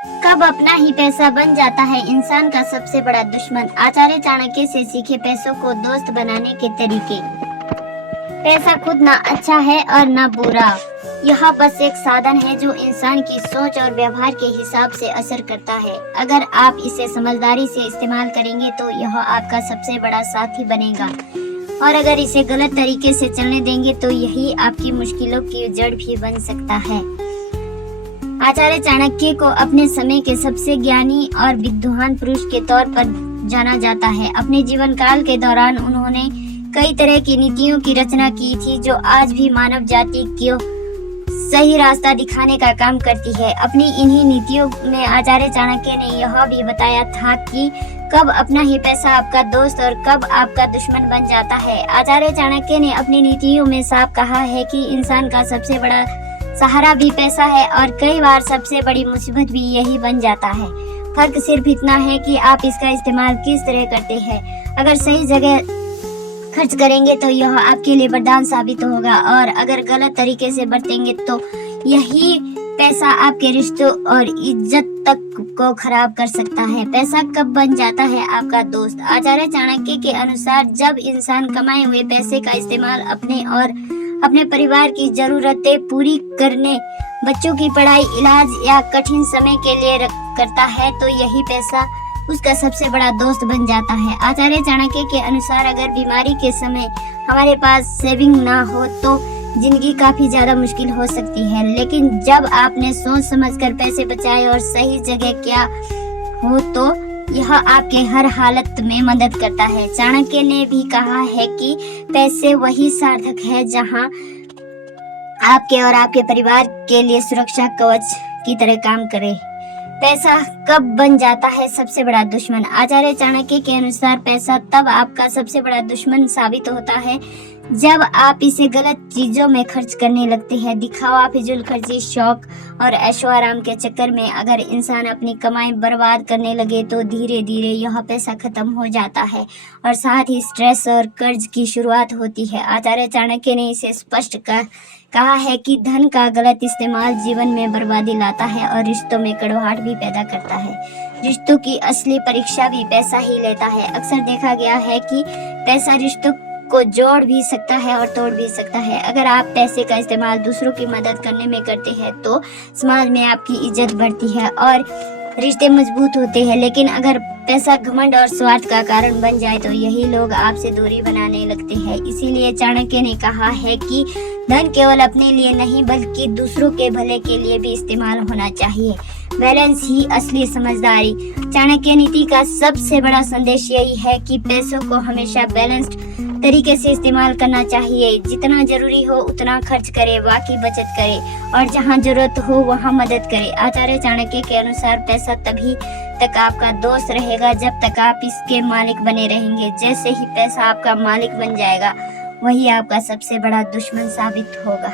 कब अपना ही पैसा बन जाता है इंसान का सबसे बड़ा दुश्मन। आचार्य चाणक्य से सीखे पैसों को दोस्त बनाने के तरीके। पैसा खुद ना अच्छा है और ना बुरा, यह बस एक साधन है जो इंसान की सोच और व्यवहार के हिसाब से असर करता है। अगर आप इसे समझदारी से इस्तेमाल करेंगे तो यह आपका सबसे बड़ा साथी बनेगा, और अगर इसे गलत तरीके से चलने देंगे तो यही आपकी मुश्किलों की जड़ भी बन सकता है। आचार्य चाणक्य को अपने समय के सबसे ज्ञानी और विद्वान पुरुष के तौर पर जाना जाता है। अपने जीवन काल के दौरान उन्होंने कई तरह की नीतियों की रचना की थी जो आज भी मानव जाति को सही रास्ता दिखाने का काम करती है। अपनी इन्हीं नीतियों में आचार्य चाणक्य ने यह भी बताया था कि कब अपना ही पैसा आपका दोस्त और कब आपका दुश्मन बन जाता है। आचार्य चाणक्य ने अपनी नीतियों में साफ कहा है कि इंसान का सबसे बड़ा सहारा भी पैसा है और कई बार सबसे बड़ी मुसीबत भी यही बन जाता है। फर्क सिर्फ इतना है कि आप इसका इस्तेमाल किस तरह करते हैं। अगर सही जगह खर्च करेंगे तो यह आपके लिए वरदान साबित होगा, और अगर गलत तरीके से बरतेंगे तो यही पैसा आपके रिश्तों और इज्जत तक को खराब कर सकता है। पैसा कब बन जाता है आपका दोस्त। आचार्य चाणक्य के अनुसार जब इंसान कमाए हुए पैसे का इस्तेमाल अपने और अपने परिवार की जरूरतें पूरी करने, बच्चों की पढ़ाई, इलाज या कठिन समय के लिए करता है तो यही पैसा उसका सबसे बड़ा दोस्त बन जाता है। आचार्य चाणक्य के अनुसार अगर बीमारी के समय हमारे पास सेविंग ना हो तो जिंदगी काफी ज्यादा मुश्किल हो सकती है, लेकिन जब आपने सोच समझकर पैसे बचाए और सही जगह क्या हो तो यह आपके हर हालत में मदद करता है। चाणक्य ने भी कहा है कि पैसे वही सार्थक है जहां आपके और आपके परिवार के लिए सुरक्षा कवच की तरह काम करे। पैसा कब बन जाता है सबसे बड़ा दुश्मन। आचार्य चाणक्य के अनुसार पैसा तब आपका सबसे बड़ा दुश्मन साबित होता है जब आप इसे गलत चीजों में खर्च करने लगते हैं। दिखावा, फिजूल खर्ची, शौक और ऐशो आराम के चक्कर में अगर इंसान अपनी कमाई बर्बाद करने लगे तो धीरे धीरे यह पैसा खत्म हो जाता है और साथ ही स्ट्रेस और कर्ज की शुरुआत होती है। आचार्य चाणक्य ने इसे स्पष्ट कहा है कि धन का गलत इस्तेमाल जीवन में बर्बादी लाता है और रिश्तों में कड़वाहट भी पैदा करता है। रिश्तों की असली परीक्षा भी पैसा ही लेता है। अक्सर देखा गया है कि पैसा रिश्तों को जोड़ भी सकता है और तोड़ भी सकता है। अगर आप पैसे का इस्तेमाल दूसरों की मदद करने में करते हैं तो समाज में आपकी इज्जत बढ़ती है और रिश्ते मजबूत होते हैं, लेकिन अगर पैसा घमंड और स्वार्थ का कारण बन जाए तो यही लोग आपसे दूरी बनाने लगते हैं। इसीलिए चाणक्य ने कहा है कि धन केवल अपने लिए नहीं बल्कि दूसरों के भले के लिए भी इस्तेमाल होना चाहिए। बैलेंस ही असली समझदारी। चाणक्य नीति का सबसे बड़ा संदेश यही है कि पैसों को हमेशा बैलेंस्ड तरीके से इस्तेमाल करना चाहिए। जितना जरूरी हो उतना खर्च करे, बाकी बचत करे और जहाँ जरूरत हो वहाँ मदद करे। आचार्य चाणक्य के अनुसार पैसा तभी तक आपका दोस्त रहेगा जब तक आप इसके मालिक बने रहेंगे। जैसे ही पैसा आपका मालिक बन जाएगा वही आपका सबसे बड़ा दुश्मन साबित होगा।